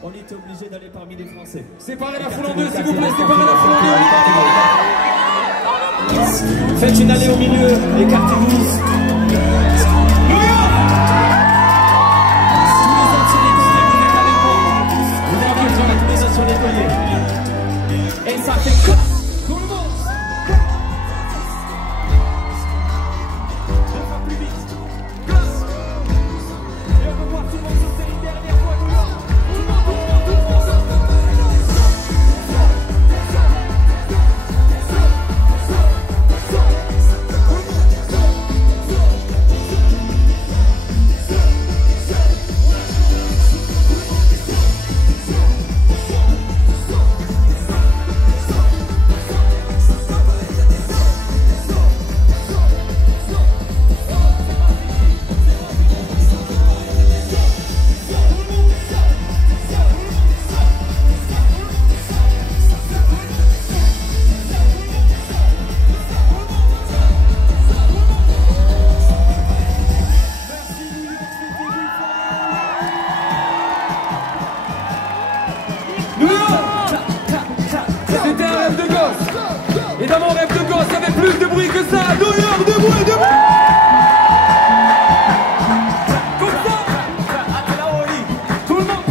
On était obligé d'aller parmi les Français. Séparez la foule en deux, s'il vous plaît, séparez la foule en deux. Faites une allée au milieu, écartez-vous. Et ça fait quoi? Tout le monde. Deux fois plus vite. Gosse. Et on veut voir tout le monde sauter une dernière fois. Tout le monde. C'était un rêve de gosse. Et dans mon rêve de gosse, il y avait plus de bruit que ça. New York, debout et debout. Comme ça. Tout le monde.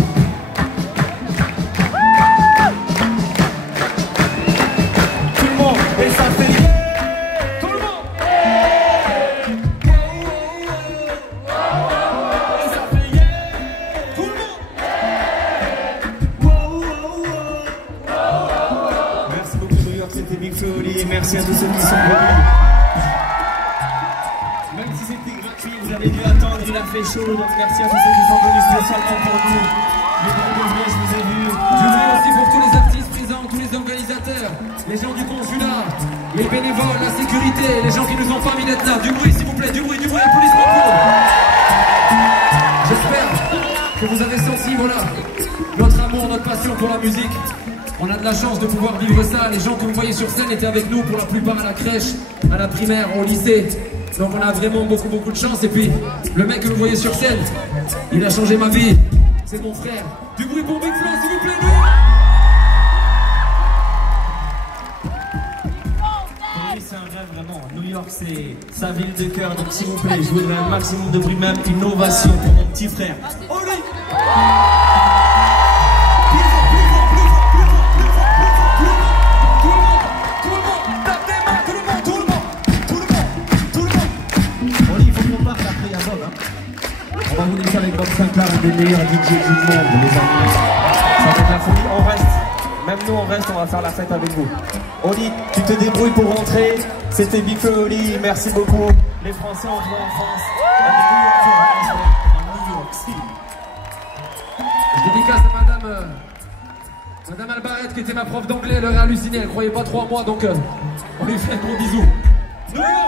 Tout le monde. Et ça fait Tout le monde. Et ça fait Tout le monde. Merci beaucoup New York, c'était Big Flo Oli. Merci à tous ceux qui sont venus. Même si c'était gratuit, vous avez dû attendre, il a fait chaud. Donc merci à tous ceux qui sont venus spécialement pour nous. Mais pour de vrai, je vous ai vu. Je veux aussi pour tous les artistes présents, tous les organisateurs, les gens du consulat, les bénévoles, la sécurité, les gens qui nous ont permis d'être là. Du bruit s'il vous plaît, du bruit, applaudissements pour eux. J'espère que vous avez senti, voilà, notre amour, notre passion pour la musique. On a de la chance de pouvoir vivre ça. Les gens que vous voyez sur scène étaient avec nous pour la plupart à la crèche, à la primaire, au lycée. Donc on a vraiment beaucoup de chance. Et puis, le mec que vous voyez sur scène, il a changé ma vie. C'est mon frère. Du bruit pour Big Flo, s'il vous plaît, nous. Pour lui, c'est un rêve vraiment. New York, c'est sa ville de cœur. Donc s'il vous plaît, je voudrais un maximum de bruit, même une ovation pour mon petit frère. Oli! On va vous laisser avec Bob Sinclair, un des meilleurs DJ du monde, les amis. Ça va être la folie, on reste. Même nous, on reste, on va faire la fête avec vous. Oli, tu te débrouilles pour rentrer. C'était Big Flo Oli, merci beaucoup. Les Français, on se voit en France. New York City. Je dédicace à Madame Albaret, qui était ma prof d'anglais. Elle aurait halluciné, elle croyait pas trop en moi, donc on lui fait un gros bisou. New York.